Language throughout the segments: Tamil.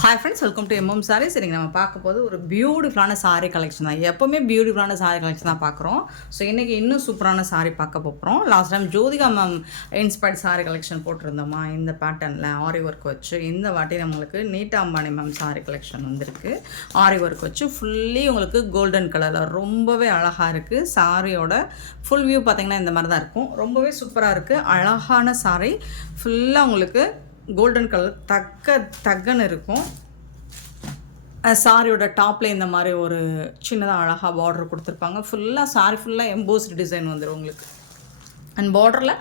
Hi friends, welcome to MM Sarees. இன்றைக்கி நம்ம பார்க்க போது ஒரு பியூட்டிஃபுல்லான சாரீ கலெக்ஷன் தான். எப்போவுமே பியூட்டிஃபுல்லான சாரீ கலெக்ஷன் தான் பார்க்குறோம். ஸோ இன்றைக்கி இன்னும் சூப்பரான சாரீ பார்க்க போகிறோம். Last time Jyothika ma'am inspired sari collection போட்டிருந்தோமா, இந்த பேட்டர்னில் ஆரி ஒர்க் வச்சு. இந்த வாட்டி நம்மளுக்கு நீட்டா அம்பானி மேம் சாரீ கலெக்ஷன் வந்திருக்கு. ஆரி ஒர்க் வச்சு ஃபுல்லி உங்களுக்கு கோல்டன் கலரில் ரொம்பவே அழகாக இருக்குது. சாரியோட ஃபுல் வியூ பார்த்திங்கன்னா இந்த மாதிரி தான் இருக்கும். ரொம்பவே சூப்பராக இருக்குது. அழகான சாரீ ஃபுல்லாக உங்களுக்கு கோல்டன் கலர் தக்கன்னு இருக்கும். சாரியோட டாப்பில் இந்த மாதிரி ஒரு சின்னதாக அழகாக பார்டர் கொடுத்துருப்பாங்க. ஃபுல்லாக சாரி ஃபுல்லாக எம்போஸ்டு டிசைன் வந்துடும் உங்களுக்கு. அண்ட் பார்டரில்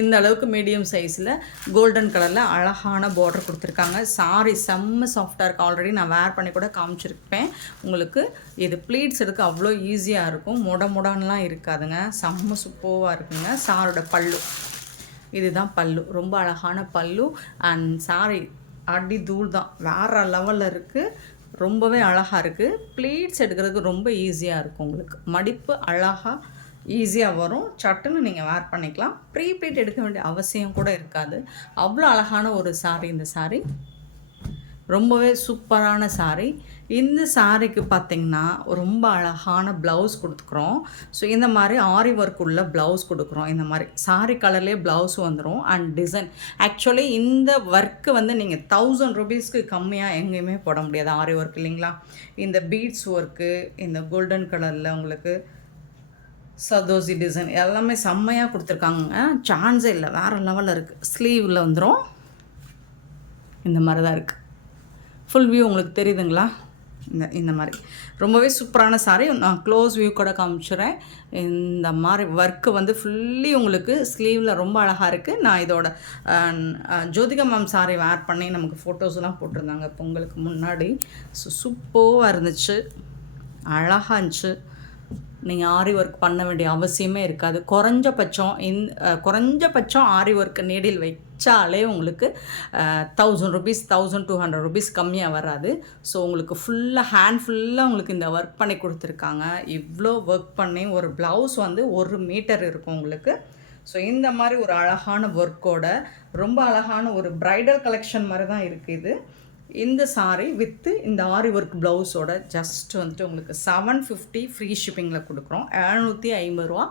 இந்த அளவுக்கு மீடியம் சைஸில் கோல்டன் கலரில் அழகான பார்டர் கொடுத்துருக்காங்க. சாரி செம்ம சாஃப்டாக இருக்குது. ஆல்ரெடி நான் வேர் பண்ணி கூட காமிச்சிருப்பேன் உங்களுக்கு. இது ப்ளீட்ஸ் எடுக்க அவ்வளோ ஈஸியாக இருக்கும். முடன்லாம் இருக்காதுங்க. செம்ம சூப்பராக இருக்குங்க. சாரோட பல்லு இதுதான் பல்லு. ரொம்ப அழகான பல்லு. அண்ட் சாரி அடி தூள் தான், வேறு லெவலில் இருக்குது. ரொம்பவே அழகாக இருக்குது. ப்ளீட்ஸ் எடுக்கிறதுக்கு ரொம்ப ஈஸியாக இருக்கும் உங்களுக்கு. மடிப்பு அழகாக ஈஸியாக வரும். சட்டுன்னு நீங்கள் வேர் பண்ணிக்கலாம். ப்ரீ ப்ளீட் எடுக்க வேண்டிய அவசியம் கூட இருக்காது. அவ்வளோ அழகான ஒரு சாரீ இந்த சாரீ. ரொம்பவே சூப்பரான சாரீ. இந்த சாரீக்கு பார்த்திங்கன்னா ரொம்ப அழகான ப்ளவுஸ் கொடுத்துக்குறோம். ஸோ இந்த மாதிரி ஆரி ஒர்க் உள்ள ப்ளவுஸ் கொடுக்குறோம். இந்த மாதிரி சாரீ கலர்லேயே ப்ளவுஸ் வந்துடும். அண்ட் டிசைன் ஆக்சுவலி இந்த ஒர்க்கு வந்து நீங்கள் 1000 ரூபீஸ்க்கு கம்மியாக எங்கேயுமே போட முடியாது. ஆரி ஒர்க் இல்லைங்களா. இந்த பீட்ஸ் ஒர்க்கு, இந்த கோல்டன் கலரில் உங்களுக்கு சதோசி டிசைன் எல்லாமே செம்மையாக கொடுத்துருக்காங்க. சான்ஸே இல்லை, வேறு லெவலில் இருக்குது. ஸ்லீவில் வந்துடும். இந்த மாதிரி தான் இருக்குது. ஃபுல் வியூ உங்களுக்கு தெரியுதுங்களா. இந்த மாதிரி ரொம்பவே சூப்பரான சாரீ. நான் க்ளோஸ் வியூ கூட காமிச்சுறேன். இந்த மாதிரி ஒர்க்கு வந்து ஃபுல்லி உங்களுக்கு ஸ்லீவில் ரொம்ப அழகாக இருக்குது. நான் இதோட ஜோதிகா மேம் சாரீ வேர் பண்ணி நமக்கு ஃபோட்டோஸ்லாம் போட்டிருந்தாங்க பொங்கலுக்கு முன்னாடி. ஸோ சூப்பராக இருந்துச்சு, அழகாக இருந்துச்சு. நீங்கள் ஆரி ஒர்க் பண்ண வேண்டிய அவசியமே இருக்காது. குறைஞ்சபட்சம் ஆரி ஒர்க்கு நீடில் வச்சாலே உங்களுக்கு 1000 ரூபீஸ் 1200 ரூபீஸ் கம்மியாக வராது. ஸோ உங்களுக்கு ஃபுல்லாக உங்களுக்கு இந்த ஒர்க் பண்ணி கொடுத்துருக்காங்க. இவ்வளோ ஒர்க் பண்ணி ஒரு ப்ளவுஸ் வந்து 1 மீட்டர் இருக்கும் உங்களுக்கு. ஸோ இந்த மாதிரி ஒரு அழகான ஒர்க்கோட ரொம்ப அழகான ஒரு ப்ரைடல் கலெக்ஷன் மாதிரி தான் இருக்குது இது. இந்த சாரீ வித்து இந்த ஆரி ஒர்க் ப்ளவுஸோட ஜஸ்ட் வந்துட்டு உங்களுக்கு 750 ஃப்ரீ ஷிப்பிங்கில் கொடுக்குறோம். 750 ரூபா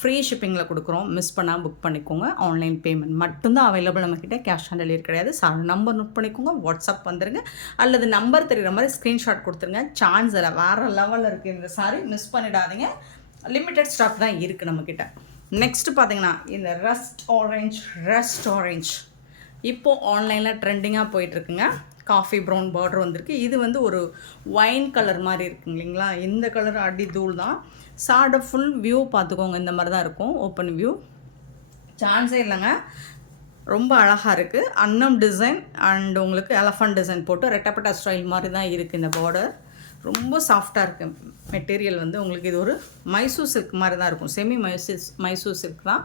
ஃப்ரீ ஷிப்பிங்கில் கொடுக்குறோம். மிஸ் பண்ணால் புக் பண்ணிக்கோங்க. ஆன்லைன் பேமெண்ட் மட்டும்தான் அவைலபிள் நம்மக்கிட்ட. கேஷ் ஆன் டெலிவரி கிடையாது. சாரி நம்பர் நோட் பண்ணிக்கோங்க. வாட்ஸ்அப் வந்துடுங்க, அல்லது நம்பர் தெரிகிற மாதிரி ஸ்க்ரீன்ஷாட் கொடுத்துருங்க. சான்ஸ் இல்லை, வேறு லெவலில் இருக்குது இந்த சாரீ. மிஸ் பண்ணிடாதீங்க. லிமிட்டட் ஸ்டாக் தான் இருக்குது நம்மக்கிட்ட. நெக்ஸ்ட்டு பார்த்தீங்கன்னா இந்த ரஸ்ட் ஆரஞ்ச் இப்போது ஆன்லைனில் ட்ரெண்டிங்காக போயிட்டுருக்குங்க. காஃபி ப்ரௌன் பார்டர் வந்திருக்கு. இது வந்து ஒரு ஒயின் கலர் மாதிரி இருக்குங்க இல்லைங்களா. இந்த கலர் அடி தூள் தான். சாரோட ஃபுல் வியூ பார்த்துக்கோங்க. இந்த மாதிரி தான் இருக்கும் ஓப்பன் வியூ. சான்ஸே இல்லைங்க. ரொம்ப அழகாக இருக்குது. அன்னம் டிசைன் அண்ட் உங்களுக்கு எலஃபண்ட் டிசைன் போட்டு ரெட்டப்பட்ட ஸ்டைல் மாதிரி தான் இருக்குது இந்த பார்டர். ரொம்ப சாஃப்டாக இருக்குது மெட்டீரியல் வந்து உங்களுக்கு. இது ஒரு மைசூர் சில்க் மாதிரி தான் இருக்கும். செமி மைசூர் சில்க் தான்.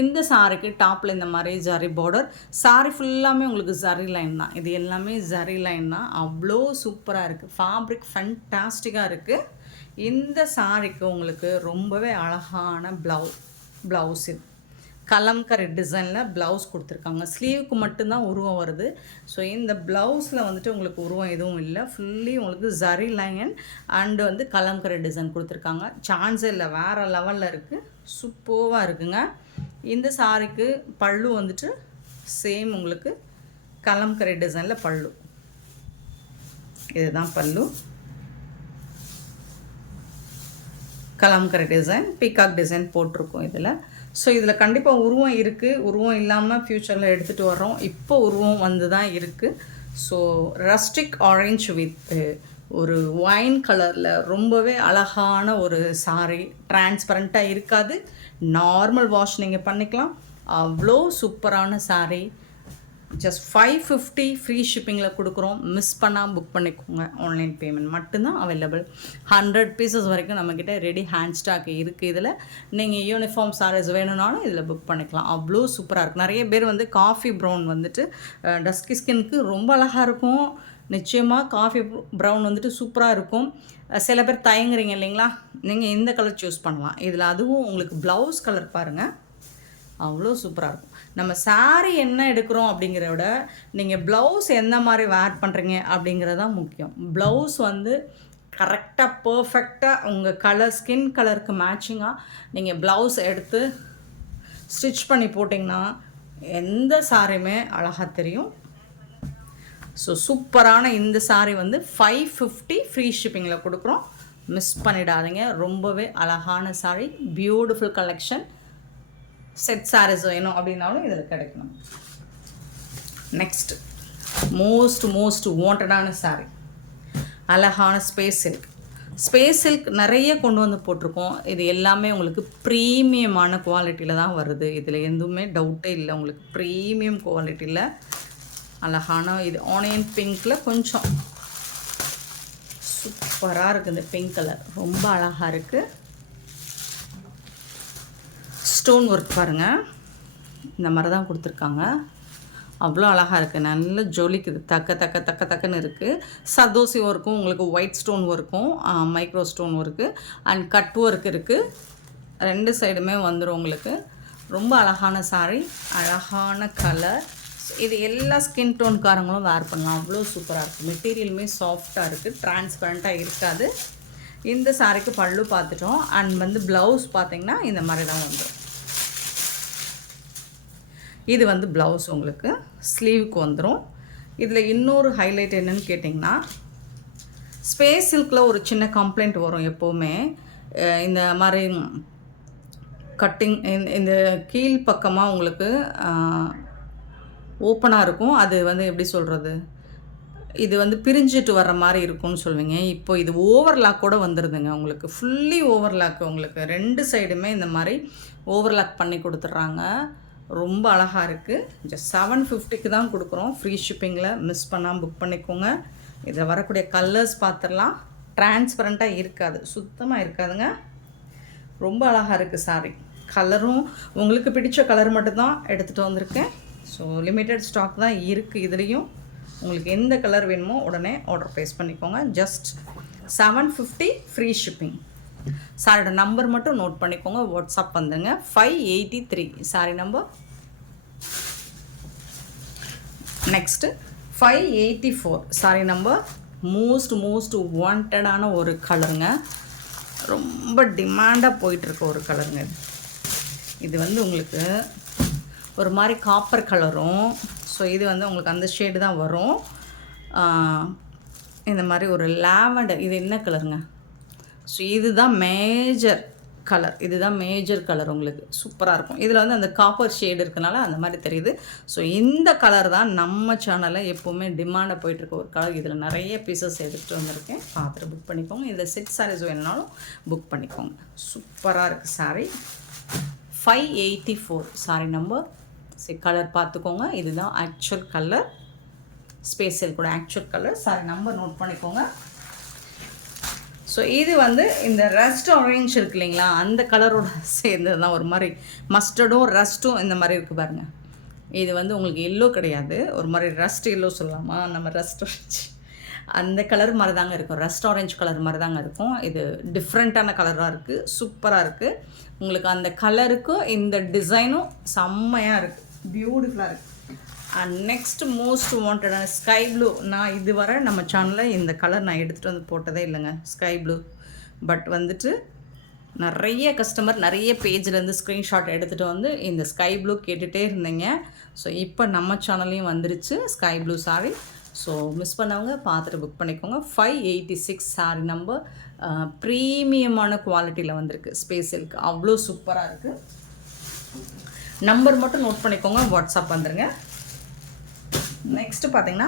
இந்த சாரிக்கு டாப்பில் இந்த மாதிரி ஜரி பார்டர். சாரி ஃபுல்லாமே உங்களுக்கு ஜரி லைன் தான். இது எல்லாமே ஜரி லைன் தான். அவ்வளோ சூப்பராக இருக்குது. ஃபேப்ரிக் ஃபேன்டாஸ்டிக்காக இருக்குது. இந்த சாரிக்கு உங்களுக்கு ரொம்பவே அழகான ப்ளவுஸ் இது கலம்கரி டிசைனில் ப்ளவுஸ் கொடுத்துருக்காங்க. ஸ்லீவுக்கு மட்டும்தான் உருவம் வருது. ஸோ இந்த ப்ளவுஸில் வந்துட்டு உங்களுக்கு உருவம் எதுவும் இல்லை. ஃபுல்லி உங்களுக்கு ஜரி லைன் அண்டு வந்து கலம்கரி டிசைன் கொடுத்துருக்காங்க. சான்ஸே இல்லை, வேறு லெவலில் இருக்குது. சூப்பராக இருக்குங்க. இந்த சாரிக்கு பல்லு வந்துட்டு சேம் உங்களுக்கு கலம்கரி டிசைனில் பல்லு. இதுதான் பல்லு. கலம்கரி டிசைன், பீகாக் டிசைன் போட்டிருக்கோம் இதில். ஸோ இதில் கண்டிப்பாக உருவம் இருக்குது. உருவம் இல்லாமல் ஃப்யூச்சரில் எடுத்துகிட்டு வர்றோம். இப்போ உருவம் வந்து தான் இருக்குது. ஸோ ரஸ்டிக் ஆரஞ்ச் வித் ஒரு ஒயின் கலரில் ரொம்பவே அழகான ஒரு சாரீ. டிரான்ஸ்பரண்ட்டாக இருக்காது. நார்மல் வாஷ் நீங்கள் பண்ணிக்கலாம். அவ்வளோ சூப்பரான சாரீ. ஜஸ்ட் 550 ஃப்ரீ ஷிப்பிங்கில் கொடுக்குறோம். மிஸ் பண்ணால் புக் பண்ணிக்கோங்க. ஆன்லைன் பேமெண்ட் மட்டும்தான் அவைலபிள். 100 பீசஸ் வரைக்கும் நம்மக்கிட்ட ரெடி ஹேண்ட் ஸ்டாக் இருக்குது. இதில் நீங்கள் யூனிஃபார்ம் சாரீஸ் வேணும்னாலும் இதில் புக் பண்ணிக்கலாம். அவ்வளோ சூப்பராக இருக்கும். நிறைய பேர் வந்து காஃபி ப்ரௌன் வந்துட்டு டஸ்கி ஸ்கின்க்கு ரொம்ப அழகாக இருக்கும். நிச்சயமாக காஃபி ப்ரௌன் வந்துட்டு சூப்பராக இருக்கும். சில பேர் தயங்குறீங்க இல்லைங்களா, நீங்கள் இந்த கலர் சூஸ் பண்ணலாம். இதில் அதுவும் உங்களுக்கு ப்ளவுஸ் கலர் பாருங்கள். அவ்வளோ சூப்பராக இருக்கும். நம்ம saree என்ன எடுக்கிறோம் அப்படிங்கிறத விட நீங்கள் ப்ளவுஸ் எந்த மாதிரி வேர் பண்ணுறீங்க அப்படிங்கிறது தான் முக்கியம். ப்ளவுஸ் வந்து கரெக்டாக பர்ஃபெக்டாக உங்கள் கலர் ஸ்கின் கலருக்கு மேட்சிங்காக நீங்கள் ப்ளவுஸ் எடுத்து ஸ்டிச் பண்ணி போட்டிங்கன்னா எந்த சாரியுமே அழகாக தெரியும். ஸோ சூப்பரான இந்த saree வந்து 550 ஃப்ரீ ஷிப்பிங்கில் கொடுக்குறோம். மிஸ் பண்ணிடாதீங்க. ரொம்பவே அழகான saree, beautiful collection. Set sarees வேணும் அப்படின்னாலும் இதில் கிடைக்கணும். நெக்ஸ்ட் மோஸ்ட் வாண்டடான saree, அழகான ஸ்பேஸ் சில்க். ஸ்பேஸ் சில்க் நிறைய கொண்டு வந்து போட்டிருக்கோம். இது எல்லாமே உங்களுக்கு ப்ரீமியமான குவாலிட்டியில் தான் வருது. இதில் எதுவுமே டவுட்டே இல்லை. உங்களுக்கு ப்ரீமியம் குவாலிட்டியில் அழகான இது ஆனியன் பிங்க்கில் கொஞ்சம் சூப்பராக இருக்குது. இந்த பிங்க் கலர் ரொம்ப அழகாக இருக்குது. ஸ்டோன் ஒர்க் பாருங்கள், இந்த மாதிரி தான் கொடுத்துருக்காங்க. அவ்வளோ அழகாக இருக்குது. நல்ல ஜொலிக்குது. தக்கன்னு இருக்குது. சர்தோசி ஒர்க்கும் உங்களுக்கு ஒயிட் ஸ்டோன் ஒர்க்கும் micro stone work and cut work இருக்குது. 2 சைடுமே வந்துடும் உங்களுக்கு. ரொம்ப அழகான saree, அழகான கலர். இது எல்லா ஸ்கின் டோன்காரங்களும் வேர் பண்ணலாம். அவ்வளோ சூப்பராக இருக்குது. மெட்டீரியலுமே சாஃப்டாக இருக்குது, டிரான்ஸ்பரண்ட்டாக இருக்காது. இந்த சாரிக்கு பல்லு பார்த்துட்டோம். அண்ட் வந்து ப்ளவுஸ் பார்த்திங்கன்னா இந்த மாதிரி தான் வந்துடும். இது வந்து ப்ளவுஸ் உங்களுக்கு ஸ்லீவுக்கு வந்துடும். இதில் இன்னொரு ஹைலைட் என்னன்னு கேட்டிங்கன்னா, ஸ்பேஸ் சில்கில் ஒரு சின்ன கம்ப்ளைண்ட் வரும் எப்போவுமே. இந்த மாதிரி கட்டிங் இந்த கீழ் பக்கமாக உங்களுக்கு ஓப்பனாக இருக்கும். அது வந்து எப்படி சொல்கிறது, இது வந்து பிரிஞ்சிட்டு வர்ற மாதிரி இருக்கும்னு சொல்லுவீங்க. இப்போ இது ஓவர்லாக் கூட வந்துடுதுங்க. உங்களுக்கு ஃபுல்லி ஓவர்லாக். உங்களுக்கு 2 சைடுமே இந்த மாதிரி ஓவர்லாக் பண்ணி கொடுத்துட்றாங்க. ரொம்ப அழகாக இருக்குது. ஜஸ்ட் 750க்கு தான் கொடுக்குறோம் ஃப்ரீ ஷிப்பிங்கில். மிஸ் பண்ணாமல் புக் பண்ணிக்கோங்க. இதில் வரக்கூடிய கலர்ஸ் பார்த்துடலாம். டிரான்ஸ்பரண்ட்டாக இருக்காது, சுத்தமாக இருக்காதுங்க. ரொம்ப அழகாக இருக்குது saree. கலரும் உங்களுக்கு பிடிச்ச கலர் மட்டும்தான் எடுத்துகிட்டு வந்திருக்கேன். ஸோ லிமிட்டட் ஸ்டாக் தான் இருக்குது. இதுலேயும் உங்களுக்கு எந்த கலர் வேணுமோ உடனே ஆர்டர் ப்ளேஸ் பண்ணிக்கோங்க. Just 750 free shipping. சாரியோட நம்பர் மட்டும் நோட் பண்ணிக்கோங்க. வாட்ஸ்அப் வந்துங்க. 583 sari number. Next 584 sari number. Most வாண்டடான ஒரு கலருங்க. ரொம்ப டிமாண்டாக போயிட்டுருக்க ஒரு கலருங்க. இது வந்து உங்களுக்கு ஒரு மாதிரி காப்பர் கலரும். ஸோ இது வந்து உங்களுக்கு அந்த ஷேடு தான் வரும். இந்த மாதிரி ஒரு லாவெண்டர். இது என்ன கலருங்க? ஸோ இதுதான் மேஜர் கலர். இதுதான் மேஜர் கலர். உங்களுக்கு சூப்பராக இருக்கும். இதில் வந்து அந்த காப்பர் ஷேடு இருக்கனால அந்த மாதிரி தெரியுது. ஸோ இந்த கலர் தான் நம்ம சேனலில் எப்போவுமே டிமாண்டாக போயிட்டுருக்க ஒரு கலர். இதில் நிறைய பீசஸ் எடுத்துகிட்டு வந்திருக்கேன். பார்த்துட்டு புக் பண்ணிக்கோங்க. இதில் செட் சாரீஸ் வேணுனாலும் புக் பண்ணிக்கோங்க. சூப்பராக இருக்குது சாரீ. 584 சாரி நம்பர். சரி, கலர் பார்த்துக்கோங்க. இதுதான் ஆக்சுவல் கலர். ஸ்பேஷியல் கூட actual colour. Sari number note பண்ணிக்கோங்க. ஸோ இது வந்து இந்த ரஸ்ட் ஆரஞ்ச் இருக்கு இல்லைங்களா, அந்த கலரோட சேர்ந்தது தான். ஒரு மாதிரி மஸ்டர்டும் ரஸ்ட்டும் இந்த மாதிரி இருக்குது பாருங்கள். இது வந்து உங்களுக்கு எல்லோ கிடையாது, ஒரு மாதிரி ரஸ்ட் எல்லோ சொல்லலாமா, நம்ம ரஸ்ட் ஆரஞ்ச் அந்த கலர் மாதிரி தாங்க இருக்கும். ரஸ்ட் ஆரஞ்ச் கலர் மாதிரி தாங்க இருக்கும். இது டிஃப்ரெண்ட்டான கலராக இருக்குது. சூப்பராக இருக்குது. உங்களுக்கு அந்த கலருக்கும் இந்த டிசைனும் செம்மையாக இருக்குது. பியூட்டிஃபுல்லாக இருக்குது. அண்ட் நெக்ஸ்ட் மோஸ்ட் வாண்டடான ஸ்கை ப்ளூ. நான் இதுவரை நம்ம சேனலில் இந்த கலர் நான் எடுத்துகிட்டு வந்து போட்டதே இல்லைங்க, ஸ்கை ப்ளூ. பட் வந்துட்டு நிறைய கஸ்டமர் நிறைய பேஜ்லேருந்து ஸ்க்ரீன்ஷாட் எடுத்துகிட்டு வந்து இந்த ஸ்கை ப்ளூ கேட்டுகிட்டே இருந்தீங்க. ஸோ இப்போ நம்ம சேனல்லையும் வந்துருச்சு sky blue sorry. So miss பண்ணவங்க பார்த்துட்டு புக் பண்ணிக்கோங்க. 586 சாரி நம்பர். ப்ரீமியமான குவாலிட்டியில் வந்திருக்கு. ஸ்பேஷியலுக்கு அவ்வளோ சூப்பராக இருக்குது. நம்பர் மட்டும் நோட் பண்ணிக்கோங்க. வாட்ஸ்அப் வந்துடுங்க. நெக்ஸ்ட்டு பார்த்தீங்கன்னா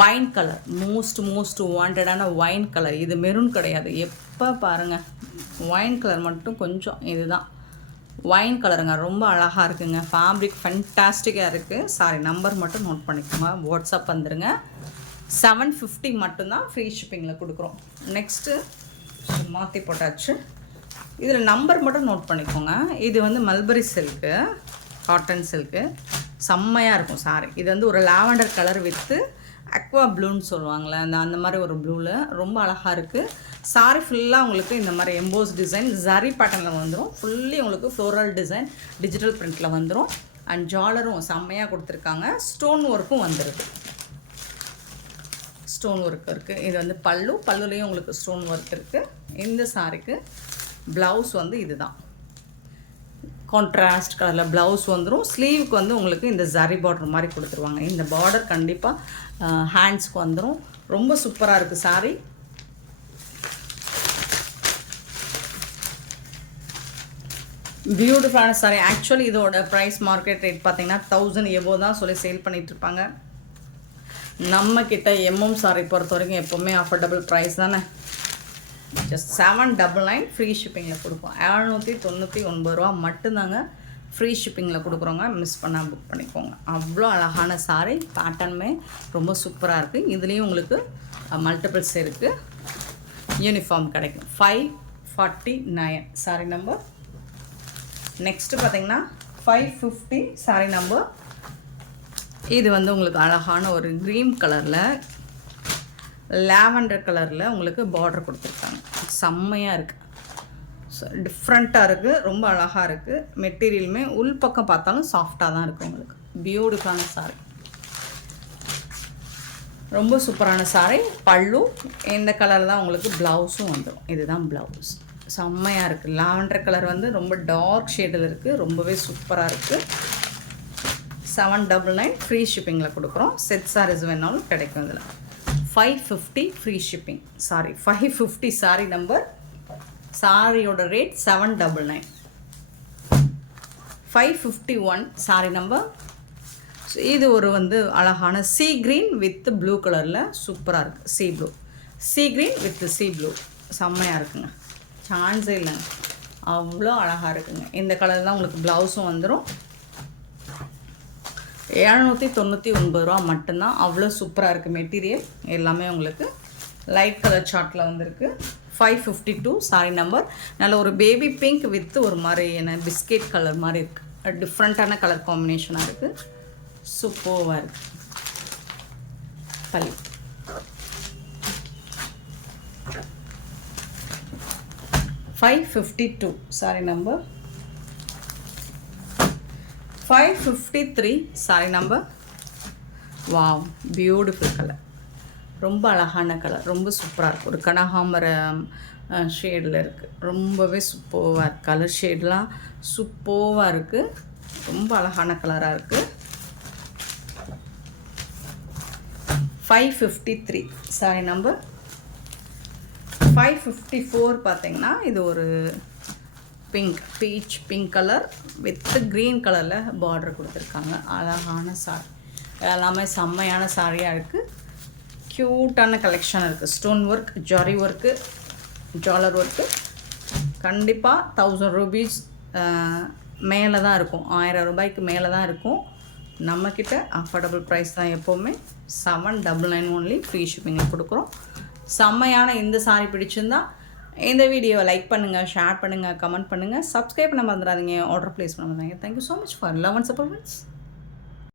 ஒயின் கலர். மோஸ்ட் வாண்டடான ஒயின் கலர். இது மெரூன் கிடையாது. எப்போ பாருங்கள் ஒயின் கலர் மட்டும் கொஞ்சம் இதுதான் ஒயின் கலருங்க. ரொம்ப அழகாக இருக்குங்க. ஃபேப்ரிக் ஃபென்டாஸ்டிக்காக இருக்குது. சாரி நம்பர் மட்டும் நோட் பண்ணிக்கோங்க. வாட்ஸ்அப் வந்துடுங்க. 750 மட்டும்தான் ஃப்ரீ ஷிப்பிங்கில் கொடுக்குறோம். நெக்ஸ்ட்டு மாற்றி போட்டாச்சு. இதில் நம்பர் மட்டும் நோட் பண்ணிக்கோங்க. இது வந்து மல்பரி சில்க்கு, காட்டன் சில்க்கு. செம்மையாக இருக்கும் சாரி. இது வந்து ஒரு லாவெண்டர் கலர் வித்து அக்வா ப்ளூன்னு சொல்லுவாங்களே அந்த மாதிரி ஒரு ப்ளூவில் ரொம்ப அழகாக இருக்குது. சாரி ஃபுல்லாக உங்களுக்கு இந்த மாதிரி எம்போஸ் டிசைன் ஜரி பேட்டர்னில் வந்துடும். ஃபுல்லி உங்களுக்கு ஃப்ளோரல் டிசைன் டிஜிட்டல் பிரிண்டில் வந்துடும். அண்ட் ஜாலரும் செம்மையாக கொடுத்துருக்காங்க. ஸ்டோன் ஒர்க்கும் வந்துடுது. ஸ்டோன் ஒர்க் இருக்குது. இது வந்து பல்லுலேயும் உங்களுக்கு ஸ்டோன் ஒர்க் இருக்குது. இந்த சாரிக்கு ப்ளவுஸ் வந்து இதுதான் கான்ட்ராஸ்ட் கலரில் ப்ளவுஸ் வந்துடும். ஸ்லீவுக்கு வந்து உங்களுக்கு இந்த ஜரி பார்டர் மாதிரி கொடுத்துருவாங்க. இந்த பார்டர் கண்டிப்பாக ஹேண்ட்ஸ்க்கு வந்துடும். ரொம்ப சூப்பராக இருக்குது சாரி. பியூட்டிஃபுல்லான சாரி. ஆக்சுவலி இதோட ப்ரைஸ் மார்க்கெட் ரேட் பார்த்தீங்கன்னா 1000 எபோ தான் சொல்லி சேல் பண்ணிகிட்ருப்பாங்க. நம்மக்கிட்ட எம்எம் சாரி பொறுத்த வரைக்கும் எப்போவுமே அஃபோர்டபுள் ப்ரைஸ் தானே. ஜஸ்ட் 799 ஃப்ரீ ஷிப்பிங்கில் கொடுப்போம். 799 ரூபா மட்டும்தாங்க ஃப்ரீ ஷிப்பிங்கில் கொடுக்குறோங்க. மிஸ் பண்ணால் புக் பண்ணிக்கோங்க. அவ்வளோ அழகான சாரி. பேட்டர்னுமே ரொம்ப சூப்பராக இருக்குது. இதுலேயும் உங்களுக்கு மல்டிபிள்ஸ் இருக்குது. யூனிஃபார்ம் கிடைக்கும். 549 சாரி நம்பர். நெக்ஸ்ட்டு பார்த்தீங்கன்னா 550 சாரி நம்பர். இது வந்து உங்களுக்கு அழகான ஒரு க்ரீன் கலரில் லாவெண்டர் கலரில் உங்களுக்கு பார்டர் கொடுத்துருக்காங்க. செம்மையாக இருக்குது. ஸோ டிஃப்ரெண்ட்டாக இருக்குது. ரொம்ப அழகாக இருக்குது. மெட்டீரியலுமே உள் பக்கம் பார்த்தாலும் சாஃப்டாக தான் இருக்குது. உங்களுக்கு பியூட்டிஃபுல்லான சாரி. ரொம்ப சூப்பரான சாரி. பல்லு இந்த கலர் தான் உங்களுக்கு ப்ளவுஸும் வந்துடும். இதுதான் ப்ளவுஸ். செம்மையாக இருக்குது. லாவெண்டர் கலர் வந்து ரொம்ப டார்க் ஷேடில் இருக்குது. ரொம்பவே சூப்பராக இருக்குது. 799 ஃப்ரீ ஷிப்பிங்கில் கொடுக்குறோம். செட் சாரீஸ் வேணாலும் கிடைக்கும். இதில் 550 free shipping. Sorry 550 sorry number. சாரியோட ரேட் 799. 551 sorry number. ஸோ இது ஒரு வந்து அழகான சீ க்ரீன் வித் ப்ளூ கலரில் சூப்பராக இருக்குது. Sea blue, sea green with sea blue செம்மையாக இருக்குங்க. சான்ஸே இல்லைங்க. அவ்வளோ அழகாக இருக்குங்க. இந்த கலர் தான் உங்களுக்கு ப்ளவுஸும் வந்துடும். 799 ரூபா மட்டும்தான். அவ்வளோ சூப்பராக இருக்குது. மெட்டீரியல் எல்லாமே உங்களுக்கு லைட் கலர் சார்ட்டில் வந்துருக்கு. 552 சாரி நம்பர். நல்ல ஒரு பேபி பிங்க் வித் ஒரு மாதிரி என்ன பிஸ்கெட் கலர் மாதிரி இருக்குது. டிஃப்ரெண்ட்டான கலர் காம்பினேஷனாக இருக்குது. சூப்பராக இருக்குது. பல்லு 552 sorry number. 553 sorry number. Wow, beautiful colour. ரொம்ப அழகான கலர். ரொம்ப சூப்பராக இருக்குது. ஒரு கனகாம்பரம் ஷேடில் இருக்குது. ரொம்பவே சூப்பராக இருக்குது. கலர் ஷேட்லாம் சூப்பராக இருக்குது. ரொம்ப அழகான கலராக இருக்குது. 553 சாரி நம்பர். 554 பார்த்தீங்கன்னா இது ஒரு pink, beach pink colour with green கலரில் பார்டர் கொடுத்துருக்காங்க. அழகான சாரி. எல்லாமே செம்மையான சாரியாக இருக்குது. க்யூட்டான கலெக்ஷன் இருக்குது. ஸ்டோன் ஒர்க், ஜாரி ஒர்க்கு, ஜாலர் ஒர்க்கு. கண்டிப்பாக 1000 ரூபீஸ் மேலே தான் இருக்கும். 1000 ரூபாய்க்கு மேலே தான் இருக்கும். நம்மக்கிட்ட அஃபோர்டபுள் ப்ரைஸ் தான் எப்போவுமே. 799 ஒன்லி ஃப்ரீ ஷிப்பிங்கில் கொடுக்குறோம். செம்மையான இந்த சாரி பிடிச்சிருந்தா இந்த வீடியோவை லைக் பண்ணுங்கள், ஷேர் பண்ணுங்கள், கமெண்ட் பண்ணுங்கள், சப்ஸ்கிரைப் பண்ண மறந்துடாதீங்க, ஆர்டர் ப்ளேஸ் பண்ண மறந்துடாதீங்க. Thank you so much for love and support.